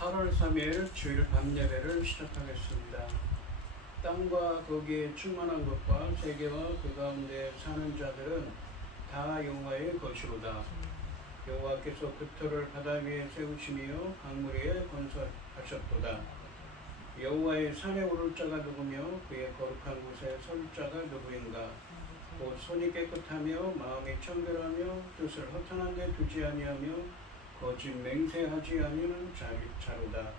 8월 3일 주일 밤 예배를 시작하겠습니다. 땅과 거기에 충만한 것과 세계와 그 가운데 사는 자들은 다 여호와의 것이로다. 여호와께서 그 터를 바다 위에 세우시며 강물 위에 건설하셨도다. 여호와의 산에 오를 자가 누구며 그의 거룩한 곳에 설 자가 누구인가? 곧 손이 깨끗하며 마음이 청결하며 뜻을 허탄한 데 두지 아니하며 거짓 맹세하지 아니하는 자로다.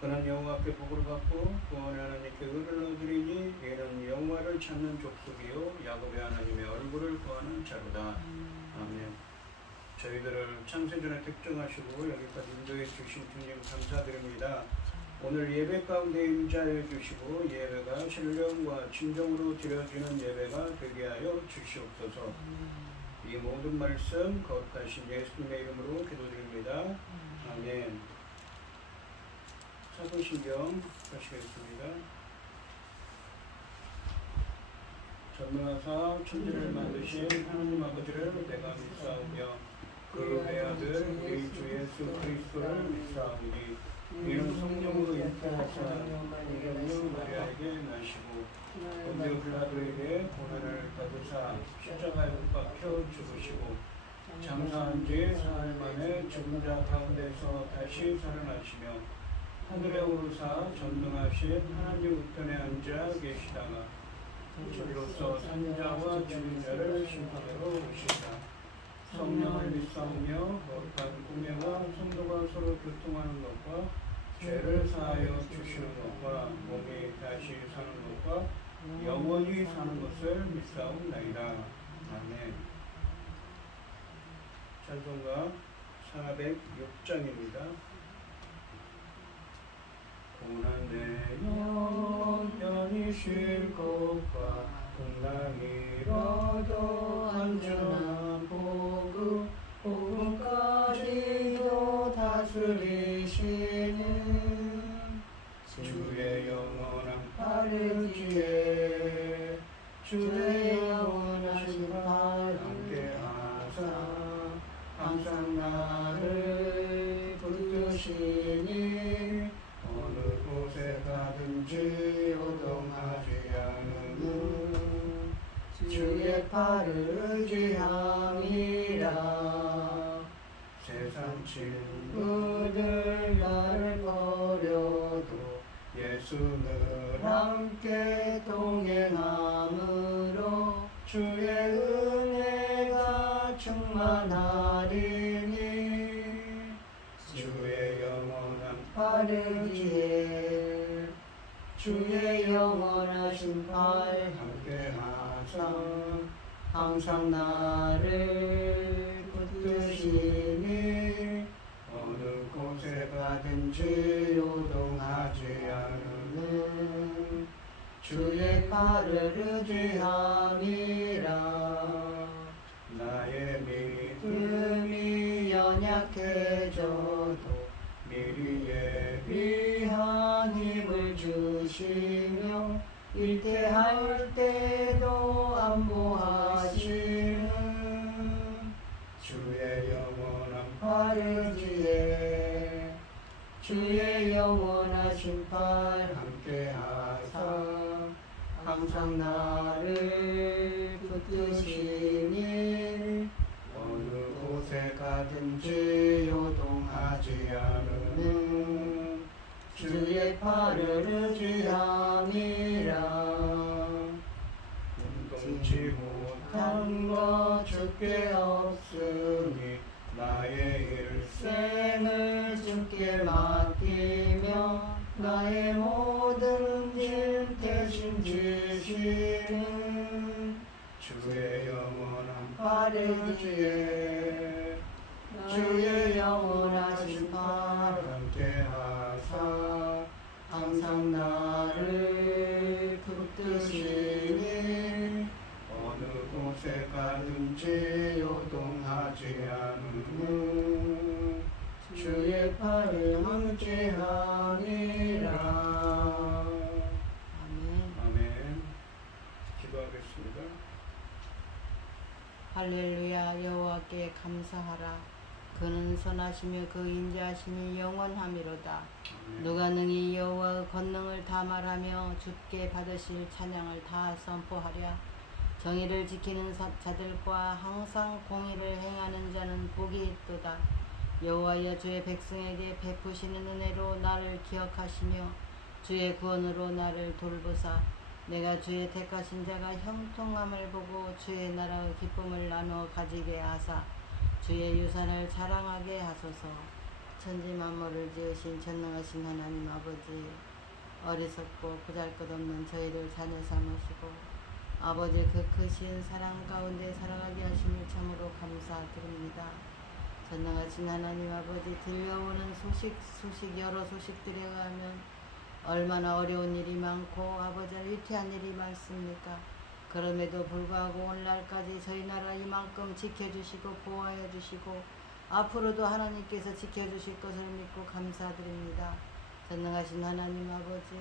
그는 여호와께 복을 받고 구원의 하나님께 의를 얻으리니 이는 여호와를 찾는 족속이요 야곱의 하나님의 얼굴을 구하는 자로다. 아멘. 저희들을 창세전에 특정하시고 여기까지 인도해 주신 주님 감사드립니다. 오늘 예배 가운데 임자해 주시고 예배가 신령과 진정으로 드려지는 예배가 되게 하여 주시옵소서. 이 모든 말씀 거룩하신 예수님의 이름으로 기도드립니다. 아멘. 사도신경 보시겠습니다. 전능하사 천지를 만드신 하나님 아버지를 내가 믿사오며 그 외아들 우리 주 예수 그리스도를 믿사오니 이는 성령으로 잉태하사 성령으로 마리아에게 나시고 본디오 빌라도에게 고난을 받으사 십자가에 못 박혀 죽으시고 장사한 지 사흘 만에 죽은 자 가운데서 다시 살아나시며 하늘에 오르사 전능하신 하나님 우편에 앉아 계시다가 저리로서 산자와 죽은 자를 심판하러 오시다. 성령을 믿사오며 거룩한 공예와 성도가 서로 교통하는 것과 죄를 사하여 주시는 것과 몸이 다시 사는 것과 영원히 사는 것을 믿사옵나이다. 아멘. 찬송가 406장입니다. 고난의 영 편히 쉴 곳과 풍랑이라도 안전한 복음까지도 다스리시는 주의 영원한 팔을지에 주의 영원하신 팔 함께하사 항상 나를 붙드시니 어느 곳에 가든지 요동하지 않으면 주의 팔을 의지함이라. 세상 친구들 나를 버려도 예수는 함께 동행함으로 주의 은혜가 충만하리니 주의 영원한 팔을지에 주의 영원하신 팔 함께하사 항상 나를 붙드시니 어느 곳에 가든지 요동하지 않으면 주의 팔을 의지함이라. 나의 믿음이 연약해져도 미리 예비한 힘을 주시며 일태할 때도 안보하시는 주의 영원한 팔을지에 주의 영원하신 팔 함께하사 항상 나를 붙드시니 어느 곳에 가든지 요동하지 않으면 주의 팔을 의지함이라. 운동치 못한 것 주께 없으니 나의 일생을 주께 맡기며 나의 모든 짐 대신 지시는 주의 영원한 팔을지에 주의 영원하신 팔 함께하사 항상 나를 붙드시니 어느 곳에 가든지 요동하지 않으면 주의 팔을 의지함이라. 아멘. 기도하겠습니다. 할렐루야. 여호와께 감사하라. 그는 선하시며 그 인자하심이 영원하미로다. 아멘. 누가 능히 여호와의 권능을 다 말하며 주께 받으실 찬양을 다 선포하랴. 정의를 지키는 자들과 항상 공의를 행하는 자는 복이 있도다. 여호와여, 주의 백성에게 베푸시는 은혜로 나를 기억하시며 주의 구원으로 나를 돌보사 내가 주의 택하신 자가 형통함을 보고 주의 나라의 기쁨을 나누어 가지게 하사 주의 유산을 자랑하게 하소서. 천지 만물을 지으신 전능하신 하나님 아버지, 어리석고 보잘것없는 저희를 자녀 삼으시고 아버지 그 크신 사랑 가운데 살아가게 하심을 참으로 감사드립니다. 전능하신 하나님 아버지, 들려오는 여러 소식들에 의하면 얼마나 어려운 일이 많고 아버지 위태한 일이 많습니까? 그럼에도 불구하고 오늘날까지 저희 나라 이만큼 지켜주시고 보호하여 주시고 앞으로도 하나님께서 지켜주실 것을 믿고 감사드립니다. 전능하신 하나님 아버지,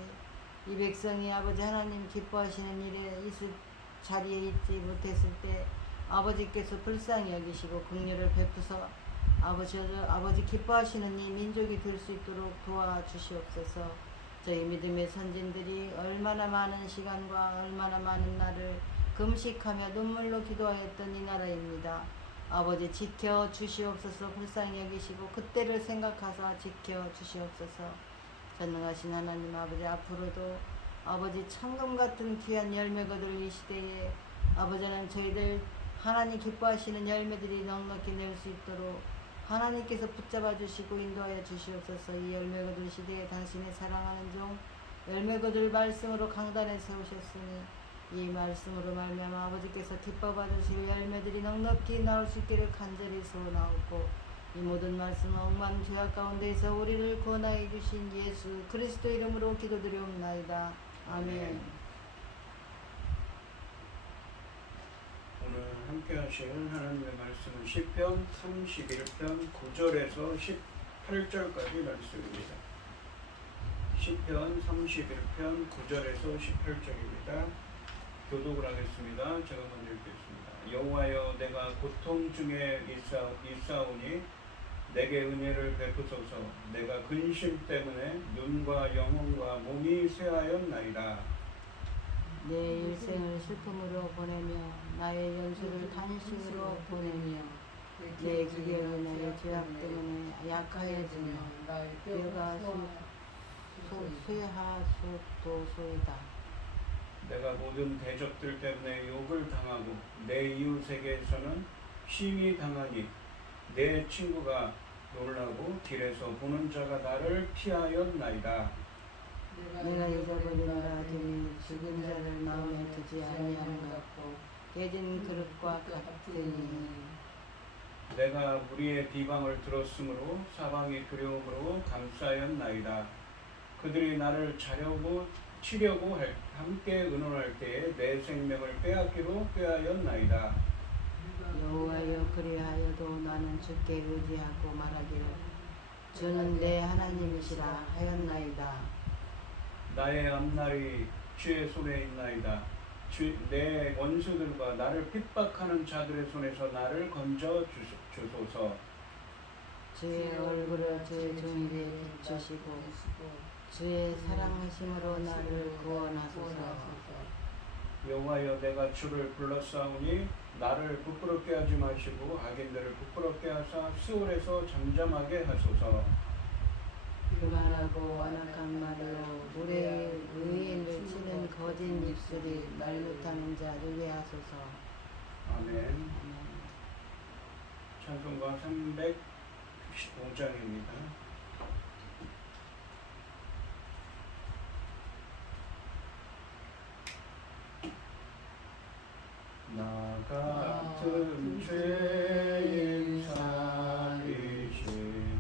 이 백성이 아버지 하나님 기뻐하시는 일에 있을 자리에 있지 못했을 때 아버지께서 불쌍히 여기시고 긍휼을 베푸서 아버지 기뻐하시는 이 민족이 될 수 있도록 도와주시옵소서. 저희 믿음의 선진들이 얼마나 많은 시간과 얼마나 많은 날을 금식하며 눈물로 기도하였던 이 나라입니다. 아버지 지켜주시옵소서. 불쌍히 여기시고 그때를 생각하사 지켜주시옵소서. 전능하신 하나님 아버지, 앞으로도 아버지 천금 같은 귀한 열매 거둘 이 시대에 아버지는 저희들 하나님 기뻐하시는 열매들이 넉넉히 낼 수 있도록 하나님께서 붙잡아 주시고 인도하여 주시옵소서. 이 열매 거둘 시대에 당신의 사랑하는 종 열매 거둘 말씀으로 강단에 세우셨으니 이 말씀으로 말미암아 아버지께서 기뻐 받으실 열매들이 넉넉히 나올 수 있기를 간절히 소원하옵고, 이 모든 말씀 억만 죄악 가운데에서 우리를 구원하여 주신 예수 그리스도 이름으로 기도드리옵나이다. 아멘. 오늘 함께 하실 하나님의 말씀은 시편 31편 9절에서 18절까지 말씀입니다. 시편 31편 9절에서 18절입니다. 교독을 하겠습니다. 제가 먼저 읽겠습니다. 여호와여, 내가 고통 중에 있사오니 내게 은혜를 베푸소서. 내가 근심 때문에 눈과 영혼과 몸이 쇠하였나이다. 내 일생을 슬픔으로 보내며 나의 연수를 탄식으로 보내며 내 기계로 나의 죄악 때문에 약하여지며 뼈가 쇠하수도소이다. 내가 모든 대적들 때문에 욕을 당하고 내 이웃에게서는 심히 당하니 내 친구가 놀라고 길에서 보는 자가 나를 피하였나이다. 내가 잊어버린다 하더니 죽은 자를 마음에 두지 아니하는 것 같고 깨진 그릇과 같으니 내가 무리의 비방을 들었으므로 사방이 두려움으로 감싸였나이다. 그들이 나를 치려고 함께 의논할 때에 내 생명을 빼앗기로 꾀하였나이다. 여호와여, 그리하여도 나는 주께 의지하고 말하기를 주는 내 하나님이시라 하였나이다. 나의 앞날이 주의 손에 있나이다. 내 원수들과 나를 핍박하는 자들의 손에서 나를 건져 주소서. 주의 얼굴을 주의 종일에 비추시고 주의 사랑하심으로 나를 구원하소서. 여호와여, 내가 주를 불렀사오니 나를 부끄럽게 하지 마시고 악인들을 부끄럽게 하사 시올에서 잠잠하게 하소서. 교만하고 완악한 말로 무례의 의인을 치는 거짓 입술이 말 못하는 자 누게 하소서. 아멘. 찬송가 395장입니다. 나 같은 죄인 살리신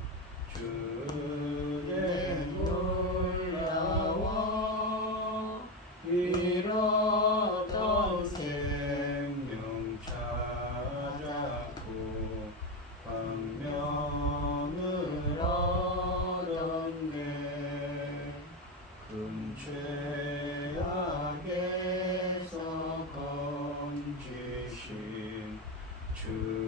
주의 놀라워 잃었던 생명 찾았고 광명을 얻었네. 큰 죄악에서 건지신 주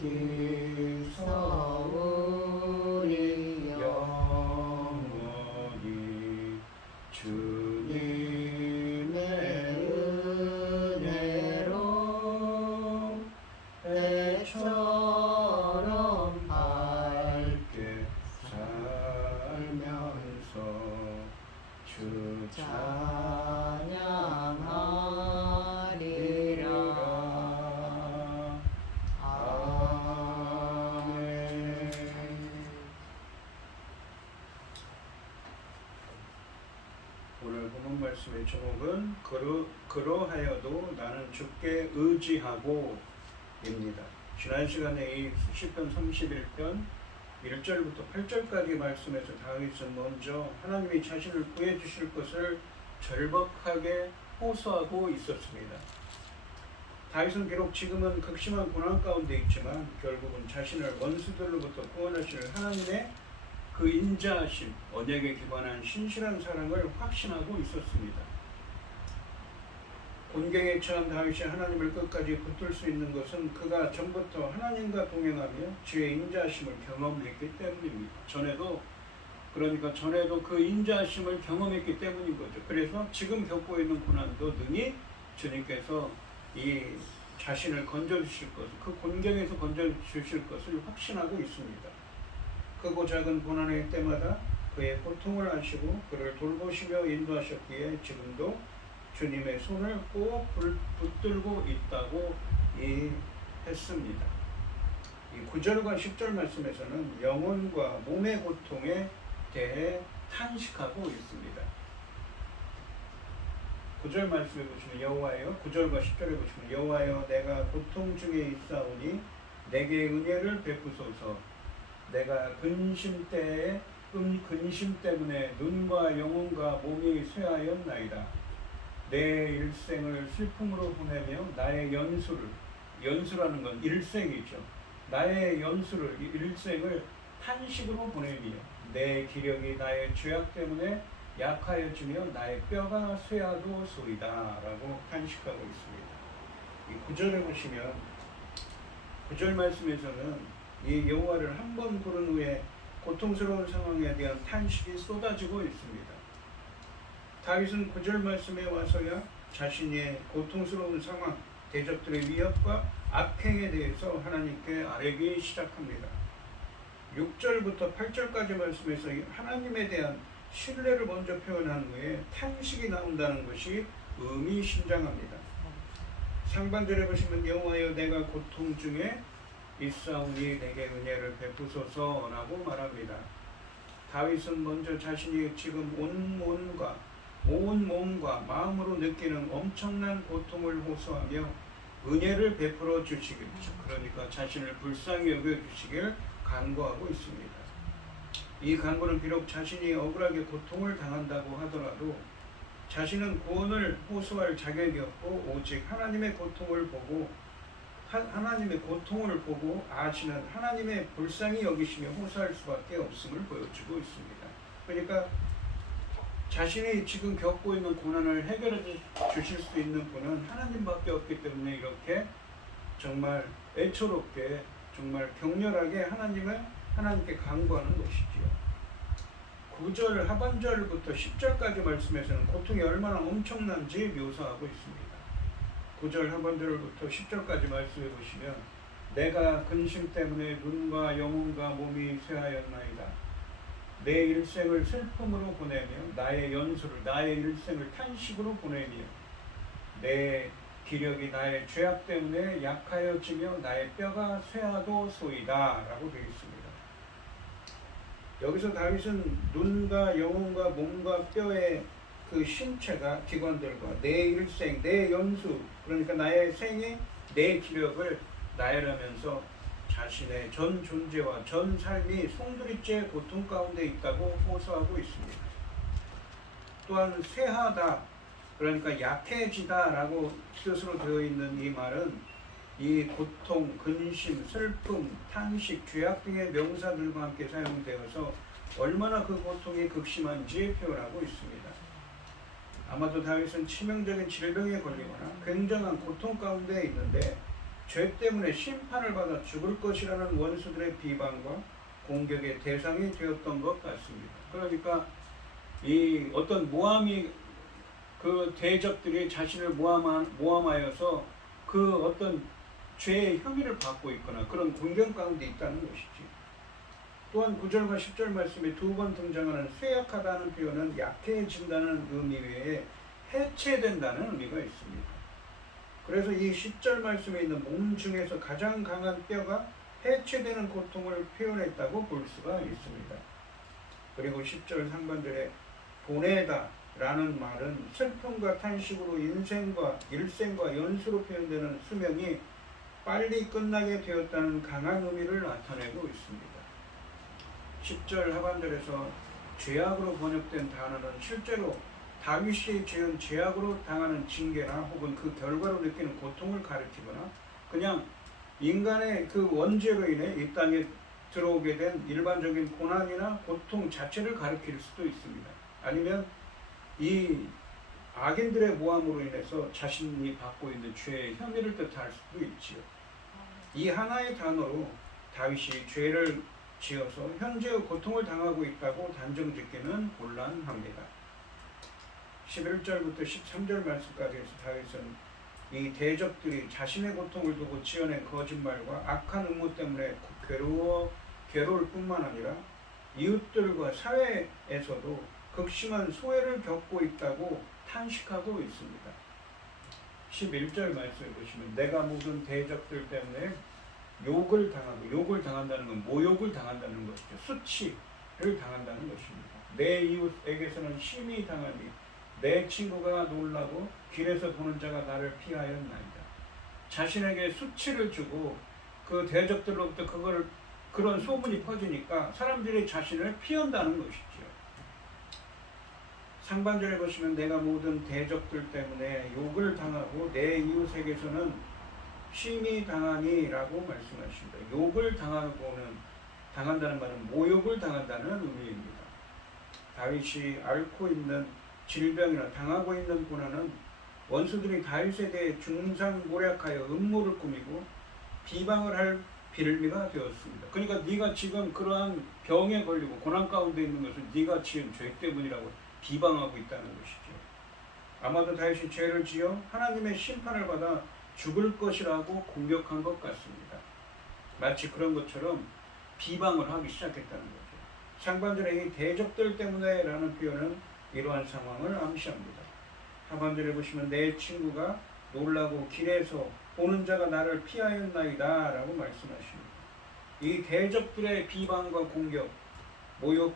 어디서 우리 영혼이 주님의 은혜로 배처럼 밝게 살면서 주 찬양하리라. 아멘. 오늘 본문 말씀의 제목은 그러하여도 나는 주께 의지하고 입니다. 지난 시간에 이 시편 31편 1절부터 8절까지 말씀에서 다윗은 먼저 하나님이 자신을 구해 주실 것을 절박하게 호소하고 있었습니다. 다윗은 비록 지금은 극심한 고난 가운데 있지만 결국은 자신을 원수들로부터 구원하실 하나님의 그 인자하심, 언약에 기반한 신실한 사랑을 확신하고 있었습니다. 곤경에 처한 다윗이 하나님을 끝까지 붙들 수 있는 것은 그가 전부터 하나님과 동행하며 주의 인자하심을 경험했기 때문입니다. 전에도 그 인자하심을 경험했기 때문인 거죠. 그래서 지금 겪고 있는 고난도 능히 주님께서 이 자신을 건져주실 것을, 그 곤경에서 건져주실 것을 확신하고 있습니다. 크고 작은 고난의 때마다 그의 고통을 아시고 그를 돌보시며 인도하셨기에 지금도 주님의 손을 꼭 붙들고 있다고 했습니다. 이 9절과 10절 말씀에서는 영혼과 몸의 고통에 대해 탄식하고 있습니다. 9절 말씀에 보시면 여호와여, 9절과 10절에 보시면 여호와여 내가 고통 중에 있사오니 내게 은혜를 베푸소서. 내가 근심 때문에 눈과 영혼과 몸이 쇠하였나이다. 내 일생을 슬픔으로 보내며 나의 연수라는 건 일생이죠. 나의 일생을 탄식으로 보내며 내 기력이 나의 죄악 때문에 약하여지며 나의 뼈가 쇠하도소이다 라고 탄식하고 있습니다. 이 9절에 보시면 9절 말씀에서는 이 여호와를 한 번 부른 후에 고통스러운 상황에 대한 탄식이 쏟아지고 있습니다. 다윗은 9절 말씀에 와서야 자신의 고통스러운 상황, 대적들의 위협과 악행에 대해서 하나님께 아뢰기 시작합니다. 6절부터 8절까지 말씀에서 하나님에 대한 신뢰를 먼저 표현한 후에 탄식이 나온다는 것이 의미심장합니다. 상반절에 보시면 여호와여 내가 고통 중에 있사오니 내게 은혜를 베푸소서라고 말합니다. 다윗은 먼저 자신이 지금 온 몸과 마음으로 느끼는 엄청난 고통을 호소하며 은혜를 베풀어 주시길, 그러니까 자신을 불쌍히 여겨주시길 간구하고 있습니다. 이 간구는 비록 자신이 억울하게 고통을 당한다고 하더라도 자신은 구원을 호소할 자격이 없고 오직 하나님의 고통을 보고 아시는 하나님의 불쌍히 여기시며 호소할 수밖에 없음을 보여주고 있습니다. 그러니까 자신이 지금 겪고 있는 고난을 해결해 주실 수 있는 분은 하나님밖에 없기 때문에 이렇게 정말 애처롭게 정말 격렬하게 하나님께 간구하는 것이지요. 9절 하반절부터 10절까지 말씀에서는 고통이 얼마나 엄청난지 묘사하고 있습니다. 9절 하반절부터 10절까지 말씀해 보시면 내가 근심 때문에 눈과 영혼과 몸이 쇠하였나이다. 내 일생을 슬픔으로 보내며 나의 일생을 탄식으로 보내며 내 기력이 나의 죄악 때문에 약하여지며 나의 뼈가 쇠하도소이다 라고 되어 있습니다. 여기서 다윗은 눈과 영혼과 몸과 뼈의 그 신체가 기관들과 내 일생, 내 연수, 그러니까 나의 생애, 내 기력을 나열하면서 자신의 전 존재와 전 삶이 송두리째 고통 가운데 있다고 호소하고 있습니다. 또한 쇠하다, 그러니까 약해지다 라고 뜻으로 되어 있는 이 말은 이 고통, 근심, 슬픔, 탄식, 죄악 등의 명사들과 함께 사용되어서 얼마나 그 고통이 극심한지 표현하고 있습니다. 아마도 다윗은 치명적인 질병에 걸리거나 굉장한 고통 가운데 있는데 죄 때문에 심판을 받아 죽을 것이라는 원수들의 비방과 공격의 대상이 되었던 것 같습니다. 그러니까 이 어떤 모함이 그 대적들이 자신을 모함하여서 그 어떤 죄의 혐의를 받고 있거나 그런 공경 가운데 있다는 것이지. 또한 9절과 10절 말씀에 두 번 등장하는 쇠약하다는 표현은 약해진다는 의미 외에 해체된다는 의미가 있습니다. 그래서 이 10절 말씀에 있는 몸 중에서 가장 강한 뼈가 해체되는 고통을 표현했다고 볼 수가 있습니다. 그리고 10절 상반절에 보내다 라는 말은 슬픔과 탄식으로 일생과 연수로 표현되는 수명이 빨리 끝나게 되었다는 강한 의미를 나타내고 있습니다. 10절 하반절에서 죄악으로 번역된 단어는 실제로 다윗이 지은 죄악으로 당하는 징계나 혹은 그 결과로 느끼는 고통을 가리키거나 그냥 인간의 그 원죄로 인해 이 땅에 들어오게 된 일반적인 고난이나 고통 자체를 가리킬 수도 있습니다. 아니면 이 악인들의 모함으로 인해서 자신이 받고 있는 죄의 혐의를 뜻할 수도 있지요. 이 하나의 단어로 다윗이 죄를 지어서 현재의 고통을 당하고 있다고 단정짓기는 곤란합니다. 11절부터 13절 말씀까지 해서 다윗은 이 대적들이 자신의 고통을 두고 지어낸 거짓말과 악한 음모 때문에 괴로울 뿐만 아니라 이웃들과 사회에서도 극심한 소외를 겪고 있다고 탄식하고 있습니다. 11절 말씀을 보시면 내가 모든 대적들 때문에 욕을 당한다는 건 모욕을 당한다는 것이죠. 수치를 당한다는 것입니다. 내 이웃에게서는 심히 당하니 내 친구가 놀라고 길에서 보는 자가 나를 피하였나이다. 자신에게 수치를 주고 그 대적들로부터 그런 소문이 퍼지니까 사람들이 자신을 피한다는 것이죠. 상반절에 보시면 내가 모든 대적들 때문에 욕을 당하고 내 이웃에게서는 심히 당하니 라고 말씀하십니다. 욕을 당한다는 말은 모욕을 당한다는 의미입니다. 다윗이 앓고 있는 질병이나 당하고 있는 고난은 원수들이 다윗에 대해 중상모략하여 음모를 꾸미고 비방을 할 빌미가 되었습니다. 그러니까 네가 지금 그러한 병에 걸리고 고난 가운데 있는 것은 네가 지은 죄 때문이라고 비방하고 있다는 것이죠. 아마도 다윗이 죄를 지어 하나님의 심판을 받아 죽을 것이라고 공격한 것 같습니다. 마치 그런 것처럼 비방을 하기 시작했다는 거죠. 상반절에 이 대적들 때문에 라는 표현은 이러한 상황을 암시합니다. 하반절에 보시면 내 친구가 놀라고 길에서 보는 자가 나를 피하였나이다 라고 말씀하십니다. 이 대적들의 비방과 공격, 모욕,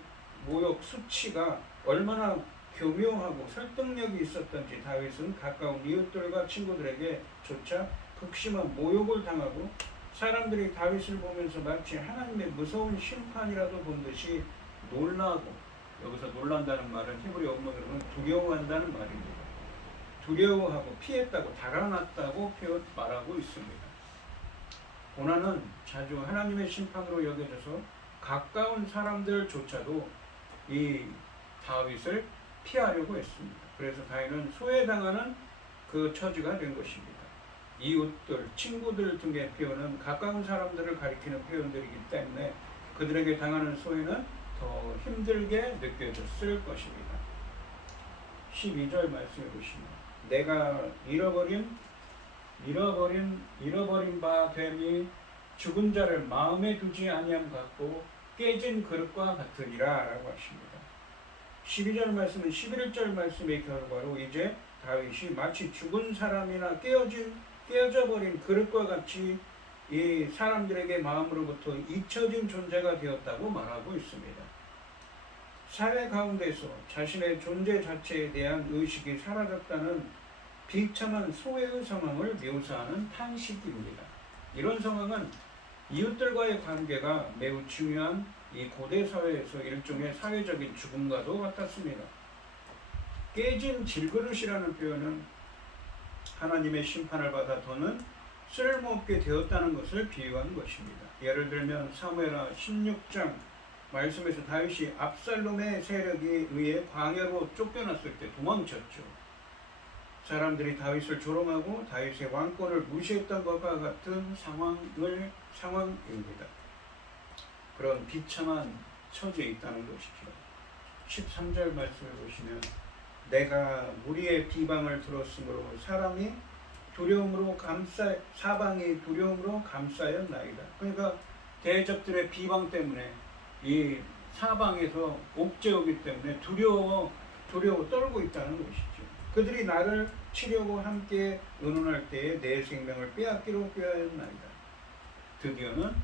수치가 얼마나 교묘하고 설득력이 있었던지 다윗은 가까운 이웃들과 친구들에게 조차 극심한 모욕을 당하고 사람들이 다윗을 보면서 마치 하나님의 무서운 심판이라도 본 듯이 놀라고, 여기서 놀란다는 말은 히브리 원문으로는 두려워한다는 말입니다. 두려워하고 피했다고 달아났다고 말하고 있습니다. 고난은 자주 하나님의 심판으로 여겨져서 가까운 사람들조차도 이 다윗을 피하려고 했습니다. 그래서 다윗은 소외당하는 그 처지가 된 것입니다. 이웃들, 친구들 등의 표현은 가까운 사람들을 가리키는 표현들이기 때문에 그들에게 당하는 소외는 더 힘들게 느껴졌을 것입니다. 12절 말씀해 보시면 내가 잃어버린 바 됨이 죽은 자를 마음에 두지 아니함 같고 깨진 그릇과 같으리라 라고 하십니다. 12절 말씀은 11절 말씀의 결과로 이제 다윗이 마치 죽은 사람이나 깨어져 버린 그릇과 같이 이 사람들에게 마음으로부터 잊혀진 존재가 되었다고 말하고 있습니다. 사회 가운데서 자신의 존재 자체에 대한 의식이 사라졌다는 비참한 소외의 상황을 묘사하는 탄식입니다. 이런 상황은 이웃들과의 관계가 매우 중요한 이 고대 사회에서 일종의 사회적인 죽음과도 같았습니다. 깨진 질그릇이라는 표현은 하나님의 심판을 받아 더는 쓸모없게 되었다는 것을 비유한 것입니다. 예를 들면 사무엘하 16장 말씀에서 다윗이 압살롬의 세력에 의해 광야로 쫓겨났을 때 도망쳤죠. 사람들이 다윗을 조롱하고 다윗의 왕권을 무시했던 것과 같은 상황입니다. 그런 비참한 처지에 있다는 것이죠. 13절 말씀을 보시면 내가 무리의 비방을 들었으므로 사방이 두려움으로 감싸였나이다. 그러니까 대적들의 비방 때문에 이 사방에서 옥죄오기 때문에 두려워 떨고 있다는 것이죠. 그들이 나를 치려고 함께 의논할 때에 내 생명을 빼앗기로 꾀하였나이다. 드디어는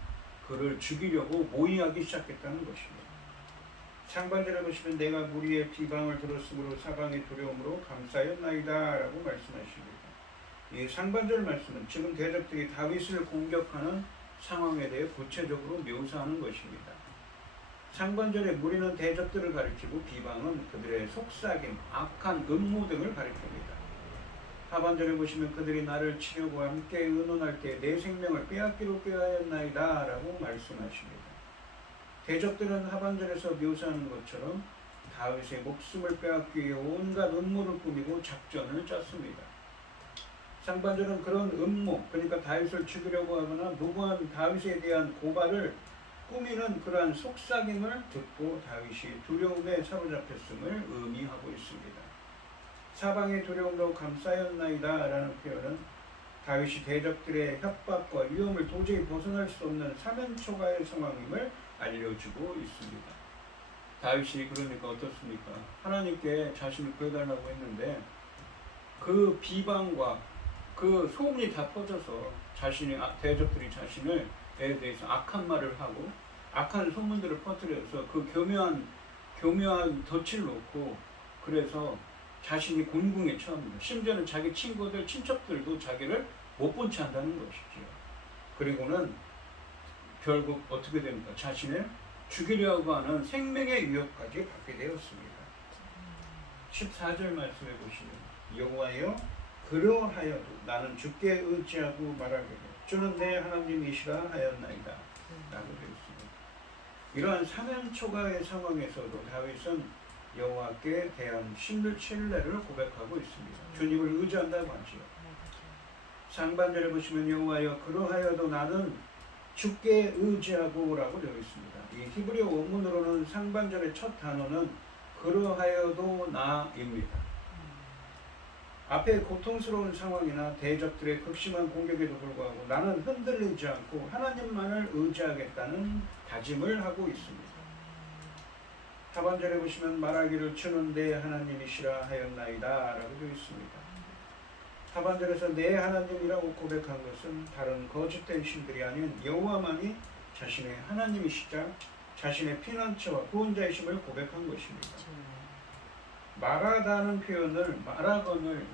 그를 죽이려고 모의하기 시작했다는 것입니다. 상반절에 보시면 내가 무리의 비방을 들었으므로 사방의 두려움으로 감싸였나이다 라고 말씀하십니다. 이 상반절 말씀은 지금 대적들이 다윗을 공격하는 상황에 대해 구체적으로 묘사하는 것입니다. 상반절의 무리는 대적들을 가리키고 비방은 그들의 속삭임, 악한 음모 등을 가리킵니다. 하반절에 보시면 그들이 나를 치려고 함께 의논할 때 내 생명을 빼앗기로 꾀하였나이다 라고 말씀하십니다. 대적들은 하반절에서 묘사하는 것처럼 다윗의 목숨을 빼앗기 위해 온갖 음모를 꾸미고 작전을 짰습니다. 상반절은 그런 음모, 그러니까 다윗을 죽이려고 하거나 무고한 다윗에 대한 고발을 꾸미는 그러한 속삭임을 듣고 다윗이 두려움에 사로잡혔음을 의미하고 있습니다. 사방의 두려움으로 감싸였나이다 라는 표현은 다윗이 대적들의 협박과 위험을 도저히 벗어날 수 없는 사면초가의 상황임을 알려주고 있습니다. 다윗이 그러니까 어떻습니까? 하나님께 자신을 구해달라고 했는데 그 비방과 그 소문이 다 퍼져서 대적들이 자신에 대해서 악한 말을 하고 악한 소문들을 퍼뜨려서 그 교묘한 덫을 놓고 그래서 자신이 곤궁에 처합니다. 심지어는 자기 친구들, 친척들도 자기를 못 본 채 한다는 것이죠. 그리고는 결국 어떻게 됩니까? 자신을 죽이려고 하는 생명의 위협까지 받게 되었습니다. 14절 말씀해 보시면 여호와여 그러하여도 나는 주께 의지하고 말하기를 주는 내 하나님이시라 하였나이다 라고 되어 있습니다. 이러한 사면초가의 상황에서도 다윗은 여호와께 대한 신뢰를 고백하고 있습니다. 주님을 의지한다고 하지요. 상반절에 보시면 여호와여 그러하여도 나는 주께 의지하고 라고 되어 있습니다. 이 히브리어 원문으로는 상반절의 첫 단어는 그러하여도 나입니다. 앞에 고통스러운 상황이나 대적들의 극심한 공격에도 불구하고 나는 흔들리지 않고 하나님만을 의지하겠다는 다짐을 하고 있습니다. 하반절에 보시면 말하기를 주는 내 하나님이시라 하였나이다 라고 되어 있습니다. 하반절에서 내 하나님이라고 고백한 것은 다른 거짓된 신들이 아닌 여호와만이 자신의 하나님이시자 자신의 피난처와 구원자이심을 고백한 것입니다. 말하다는 표현을 말하건을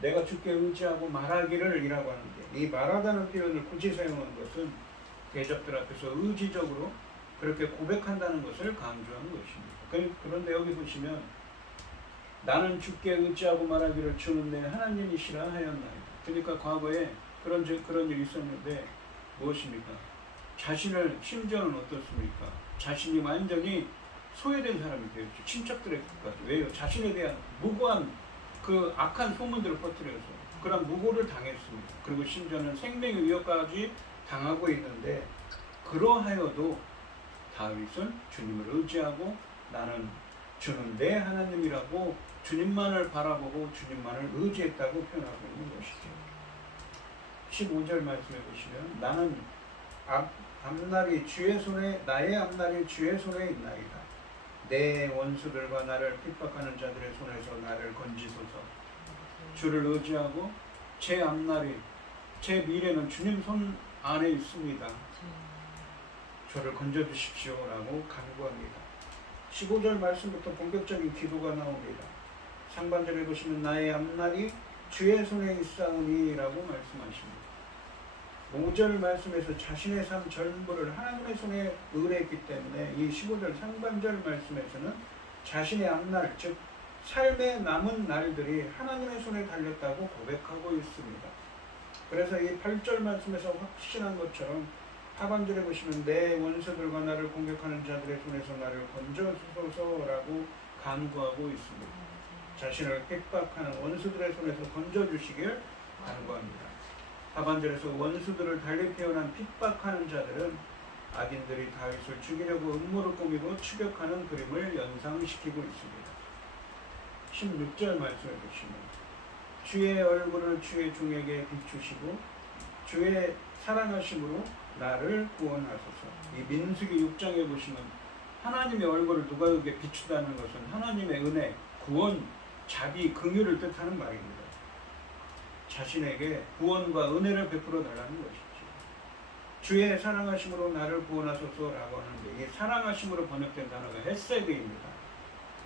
내가 주께 의지하고 말하기를 이라고 하는데 이 말하다는 표현을 굳이 사용한 것은 대적들 앞에서 의지적으로 그렇게 고백한다는 것을 강조하는 것입니다. 그런데 여기 보시면 나는 주께 의지하고 말하기를 주는 내 하나님이시라 하였나이다. 그러니까 과거에 그런 일이 있었는데 무엇입니까? 심지어는 어떻습니까? 자신이 완전히 소외된 사람이 되었죠. 친척들의 것까지. 왜요? 자신에 대한 무고한 그 악한 소문들을 퍼뜨려서 그런 무고를 당했습니다. 그리고 심지어는 생명의 위협까지 당하고 있는데 그러하여도 다윗은 주님을 의지하고 나는 주는 내 하나님이라고 주님만을 바라보고 주님만을 의지했다고 표현하고 있는 것이죠. 15절 말씀해 보시면 나는 나의 앞날이 주의 손에 있나이다. 내 원수들과 나를 핍박하는 자들의 손에서 나를 건지소서. 주를 의지하고 제 미래는 주님 손 안에 있습니다. 저를 건져주십시오 라고 간구합니다. 15절 말씀부터 본격적인 기도가 나옵니다. 상반절에 보시면 나의 앞날이 주의 손에 있사오니 라고 말씀하십니다. 5절 말씀에서 자신의 삶 전부를 하나님의 손에 의뢰했기 때문에 이 15절 상반절 말씀에서는 자신의 앞날, 즉 삶의 남은 날들이 하나님의 손에 달렸다고 고백하고 있습니다. 그래서 이 8절 말씀에서 확신한 것처럼 하반절에 보시면 내 원수들과 나를 공격하는 자들의 손에서 나를 건져주소서라고 간구하고 있습니다. 자신을 핍박하는 원수들의 손에서 건져주시길 간구합니다. 하반절에서 원수들을 달리 태어난 핍박하는 자들은 악인들이 다윗을 죽이려고 음모를 꾸미고 추격하는 그림을 연상시키고 있습니다. 16절 말씀해 보시면 주의 얼굴을 주의 종에게 비추시고 주의 사랑하심으로 나를 구원하소서. 이 민수기 6장에 보시면 하나님의 얼굴을 누가에게 비추다는 것은 하나님의 은혜, 구원, 자비, 긍휼을 뜻하는 말입니다. 자신에게 구원과 은혜를 베풀어 달라는 것이죠. 주의 사랑하심으로 나를 구원하소서라고 하는데 이 사랑하심으로 번역된 단어가 헤세드입니다.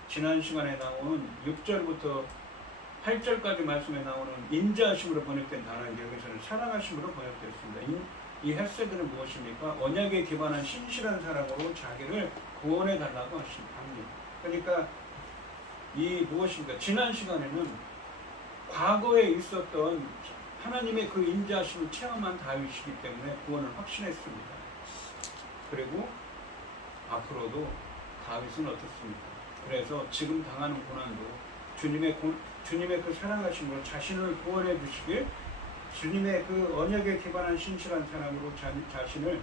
지난 시간에 나온 6절부터 8절까지 말씀에 나오는 인자하심으로 번역된 단어인데 여기서는 사랑하심으로 번역되었습니다. 이 헤세드는 무엇입니까? 언약에 기반한 신실한 사랑으로 자기를 구원해 달라고 합니다. 그러니까 이 무엇입니까? 지난 시간에는 과거에 있었던 하나님의 그 인자하심을 체험한 다윗이기 때문에 구원을 확신했습니다. 그리고 앞으로도 다윗은 어떻습니까? 그래서 지금 당하는 고난도 주님의 그 사랑하심으로 자신을 구원해 주시길, 주님의 그 언약에 기반한 신실한 사랑으로 자신을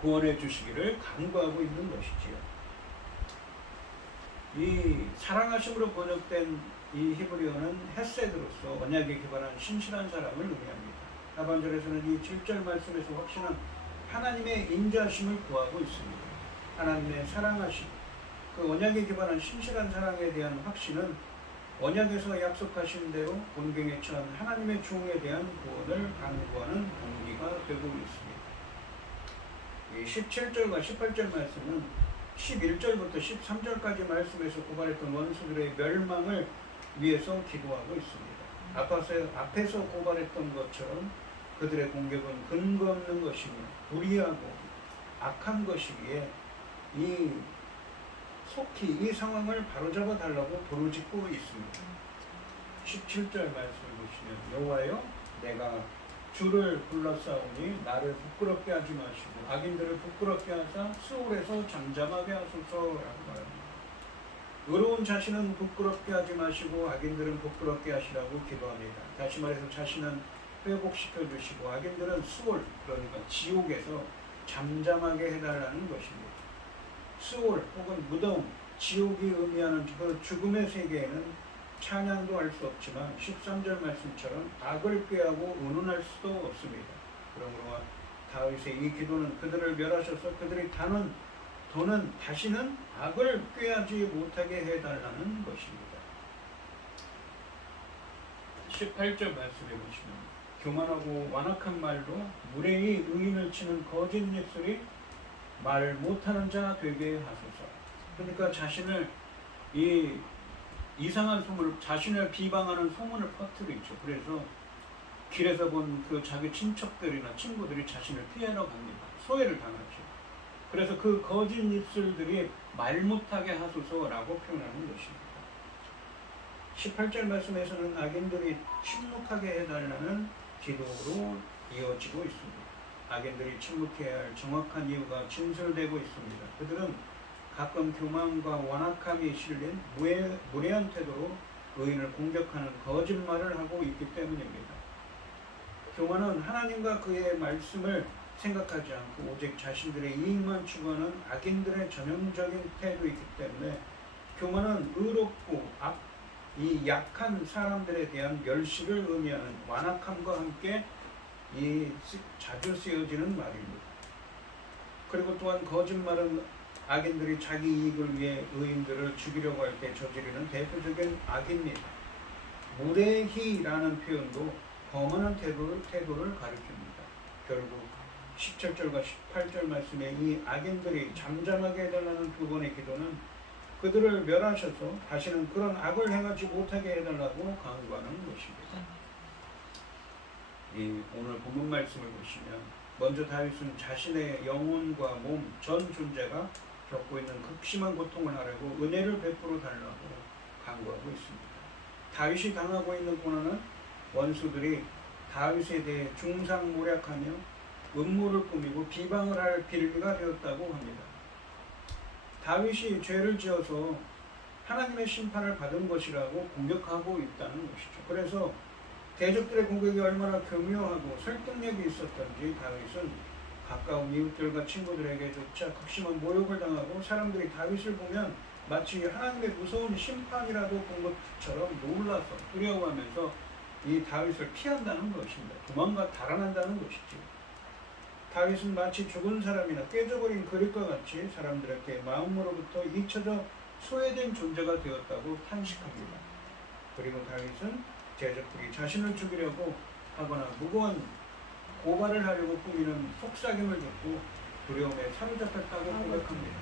구원해 주시기를 간구하고 있는 것이지요. 이 사랑하심으로 번역된 이 히브리어는 헤세드로서 언약에 기반한 신실한 사람을 의미합니다. 하반절에서는 이 7절 말씀에서 확신한 하나님의 인자하심을 구하고 있습니다. 하나님의 사랑하심, 그 언약에 기반한 신실한 사랑에 대한 확신은 언약에서 약속하신 대로 곤경에 처한 하나님의 종에 대한 구원을 간구하는 동기가 되고 있습니다. 이 17절과 18절 말씀은 11절부터 13절까지 말씀에서 고발했던 원수들의 멸망을 위해서 기도하고 있습니다. 앞에서 고발했던 것처럼 그들의 공격은 근거 없는 것이며 불의하고 악한 것이기에 속히 이 상황을 바로잡아 달라고 부르짖고 있습니다. 17절 말씀을 보시면 여호와여 내가 주를 불러싸우니 나를 부끄럽게 하지 마시고 악인들을 부끄럽게 하사 스올에서 잠잠하게 하소서라고 말합니다. 의로운 자신은 부끄럽게 하지 마시고 악인들은 부끄럽게 하시라고 기도합니다. 다시 말해서 자신은 회복시켜 주시고 악인들은 스올, 그러니까 지옥에서 잠잠하게 해달라는 것입니다. 스올 혹은 무덤, 지옥이 의미하는 그 죽음의 세계에는 찬양도 할 수 없지만 13절 말씀처럼 악을 꾀하고 의논할 수도 없습니다. 그러므로 다윗의 이 기도는 그들을 멸하셔서 그들이 도는 다시는 악을 꾀하지 못하게 해달라는 것입니다. 18절 말씀해 보시면 교만하고 완악한 말로 무례히 의인을 치는 거짓 입술이 말 못하는 자 되게 하소서. 그러니까 자신을 이상한 소문을, 자신을 비방하는 소문을 퍼뜨리죠. 그래서 길에서 본 그 자기 친척들이나 친구들이 자신을 피하러 갑니다. 소외를 당하죠. 그래서 그 거짓 입술들이 말 못하게 하소서라고 표현하는 것입니다. 18절 말씀에서는 악인들이 침묵하게 해달라는 기도로 이어지고 있습니다. 악인들이 침묵해야 할 정확한 이유가 진술되고 있습니다. 그들은 가끔 교만과 완악함이 실린 무례한 태도로 의인을 공격하는 거짓말을 하고 있기 때문입니다. 교만은 하나님과 그의 말씀을 생각하지 않고 오직 자신들의 이익만 추구하는 악인들의 전형적인 태도이기 때문에 교만은 의롭고 이 약한 사람들에 대한 멸시를 의미하는 완악함과 함께 자주 쓰여지는 말입니다. 그리고 또한 거짓말은 악인들이 자기 이익을 위해 의인들을 죽이려고 할 때 저지르는 대표적인 악입니다. 무례히라는 표현도 거만한 태도를 가리킵니다. 결국 17절과 18절 말씀에 이 악인들이 잠잠하게 해달라는 두 번의 기도는 그들을 멸하셔서 다시는 그런 악을 행하지 못하게 해달라고 간구하는 것입니다. 오늘 본문 말씀을 보시면 먼저 다윗은 자신의 영혼과 몸 전 존재가 겪고 있는 극심한 고통을 하려고 은혜를 베풀어 달라고 간구하고 있습니다. 다윗이 당하고 있는 고난은 원수들이 다윗에 대해 중상모략하며 음모를 꾸미고 비방을 할 빌미가 되었다고 합니다. 다윗이 죄를 지어서 하나님의 심판을 받은 것이라고 공격하고 있다는 것이죠. 그래서 대적들의 공격이 얼마나 교묘하고 설득력이 있었던지 다윗은 가까운 이웃들과 친구들에게조차 극심한 모욕을 당하고 사람들이 다윗을 보면 마치 하나님의 무서운 심판이라도 본 것처럼 놀라서 두려워하면서 이 다윗을 피한다는 것입니다. 도망가 달아난다는 것이죠. 다윗은 마치 죽은 사람이나 깨져버린 그릇과 같이 사람들에게 마음으로부터 잊혀져 소외된 존재가 되었다고 탄식합니다. 그리고 다윗은 대적들이 자신을 죽이려고 하거나 무거운 고발을 하려고 꾸미는 속삭임을 듣고 두려움에 사로잡혔다고 고백합니다.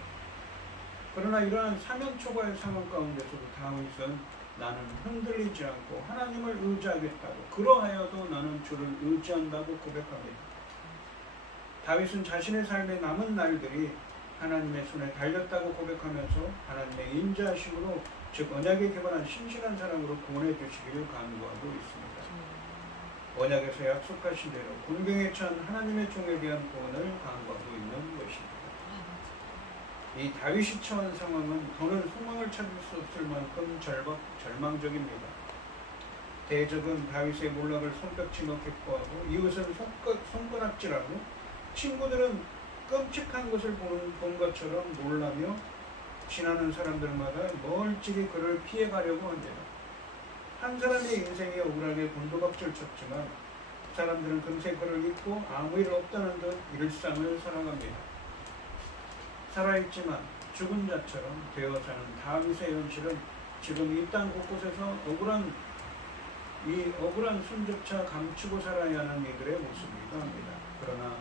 그러나 이러한 사면초가의 상황 가운데서도 다윗은 나는 흔들리지 않고 하나님을 의지하겠다고, 그러하여도 나는 주를 의지한다고 고백합니다. 다윗은 자신의 삶의 남은 날들이 하나님의 손에 달렸다고 고백하면서 하나님의 인자하심으로, 즉 언약에 기반한 신실한 사랑으로 구원해 주시기를 간구하고 있습니다. 언약에서 약속하신 대로 군병에 찬 하나님의 종에 대한 구원을 간구하고 있는 것입니다. 이 다윗이 처한 상황은 더는 소망을 찾을 수 없을 만큼 절망적입니다. 대적은 다윗의 몰락을 손뼉치며 기뻐하고 이웃은 손가락질하고 친구들은 끔찍한 것을 본 것처럼 놀라며 지나는 사람들마다 멀찍이 그를 피해가려고 합니다. 한 사람의 인생에 억울하게 곤두박질 쳤지만 사람들은 금세 그를 잊고 아무 일 없다는 듯 일상을 살아갑니다. 살아있지만 죽은 자처럼 되어 사는 다윗의 현실은 지금 이 땅 곳곳에서 억울한 순조차 감추고 살아야 하는 이들의 모습이기도 합니다. 그러나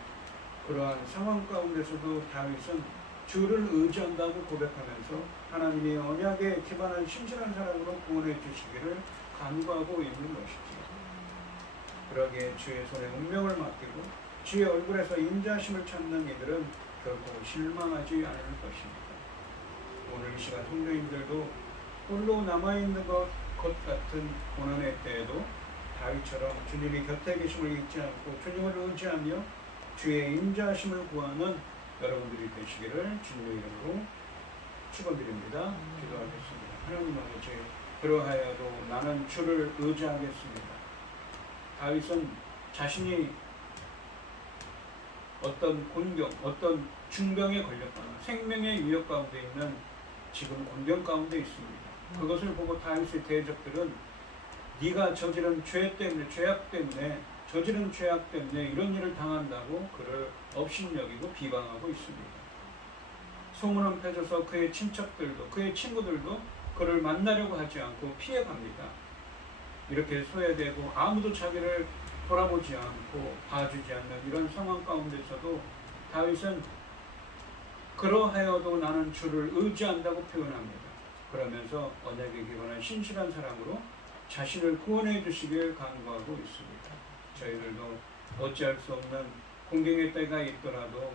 그러한 상황 가운데서도 다윗은 주를 의지한다고 고백하면서 하나님의 언약에 기반한 신실한 사랑으로 구원해 주시기를 간구하고 있는 것이지요. 그러기에 주의 손에 운명을 맡기고 주의 얼굴에서 인자하심을 찾는 이들은 결코 실망하지 않을 것입니다. 오늘 이 시간 성도님들도 홀로 남아있는 것 같은 고난의 때에도 다윗처럼 주님이 곁에 계심을 잊지 않고 주님을 의지하며 주의 인자하심을 구하는 여러분들이 되시기를 주님의 이름으로 축원드립니다. 기도하겠습니다. 하나님 아버지, 그러하여도 나는 주를 의지하겠습니다. 다윗은 자신이 어떤 곤경, 어떤 중병에 걸렸거나 생명의 위협 가운데 있는 지금 곤경 가운데 있습니다. 그것을 보고 다윗의 대적들은 네가 저지른 죄 때문에, 죄악 때문에, 저지른 죄악 때문에 이런 일을 당한다고 그를 업신여기고 비방하고 있습니다. 소문은 퍼져서 그의 친척들도, 그의 친구들도 그를 만나려고 하지 않고 피해갑니다. 이렇게 소외되고 아무도 자기를 돌아보지 않고 봐주지 않는 이런 상황 가운데서도 다윗은 그러하여도 나는 주를 의지한다고 표현합니다. 그러면서 언약에 기반한 신실한 사랑으로 자신을 구원해 주시길 간구하고 있습니다. 저희들도 어찌할 수 없는 공경의 때가 있더라도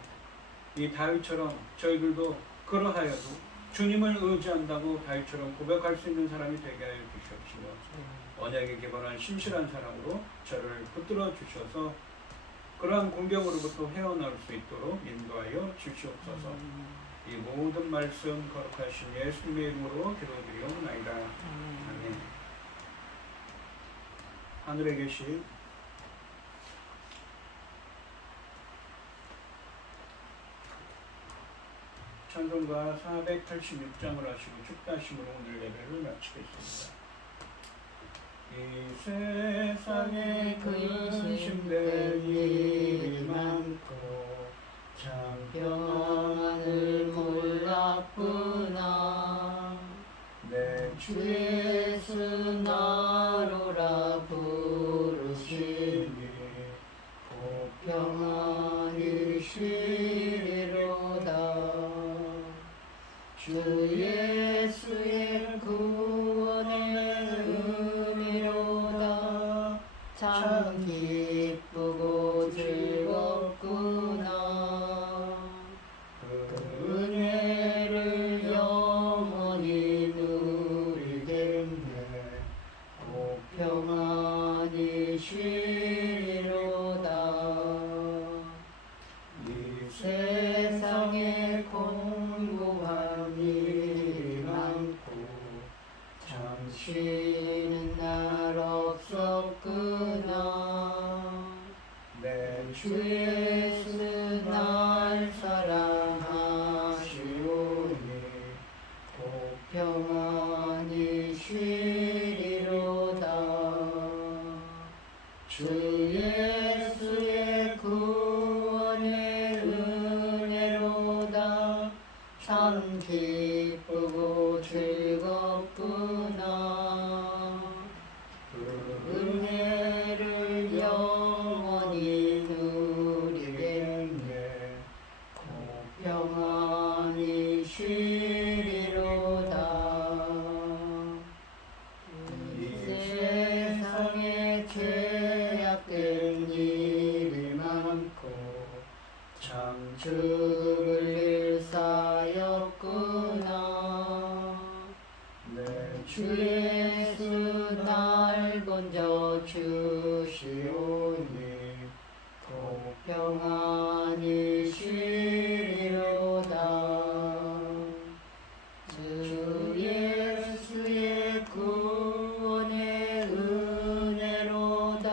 이 다윗처럼 저희들도 그러하여도 주님을 의지한다고 다윗처럼 고백할 수 있는 사람이 되게 하여 주시옵시고 언약에 기반한 신실한 사랑으로 저를 붙들어 주셔서 그러한 공경으로부터 헤어나올 수 있도록 인도하여 주시옵소서. 이 모든 말씀 거룩하신 예수님의 이름으로 기도드리옵나이다. 아멘. 하늘에 계신 찬송가 486장을 하시고 축다심으로 오늘 예배를 마치겠습니다. 이 세상에 근심된 일이 많고 참 평안을 몰랐구나. 내 주 예수 나로라 부르시니 곧 평안이 쉬리로다. 주 예수의 구원의 은혜로다. 참 기쁘고 즐겁구나. 그 은혜를 영원히 누리겠네. 곧 평안히 쉬리로다. 이 세상에 공고한 일이 많고 참 기쁘고 즐겁구나. 그 은혜를 영원히 누리겠네. 평안히 쉬리로다. 이 세상에 죄악된 일이 많고 참 죽을 일 쌓였구나. 내 주 예수 날 건져 주시오니 곧 평안히 쉬리로다. 주 예수의 구원의 은혜로다.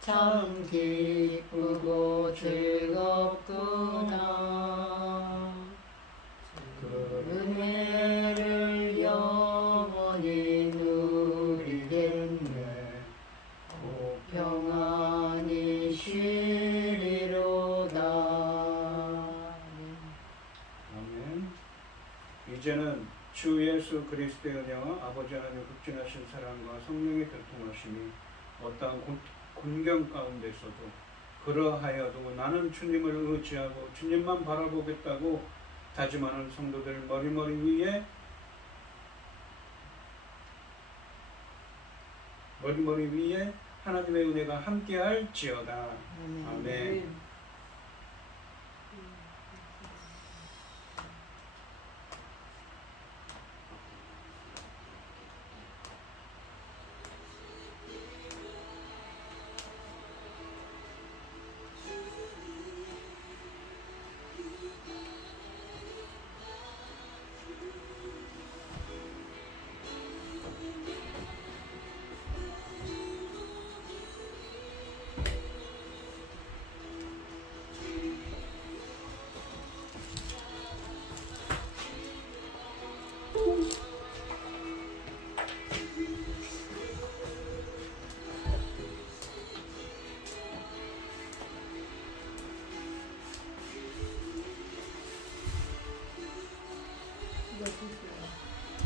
참 기쁘고 즐겁구나. 그 은혜를 영원히 누리겠네. 곧 평안히 쉬리로다. 아멘. 이제는 주 예수 그리스도의 은혜와 아버지 하나님의 극진하신 사랑과 성령의 교통하심이 어떠한 곤경 가운데서도 그러하여도 나는 주님을 의지하고 주님만 바라보겠다고 다짐하는 성도들 머리머리 위에 하나님의 은혜가 함께할지어다. 아멘.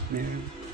네.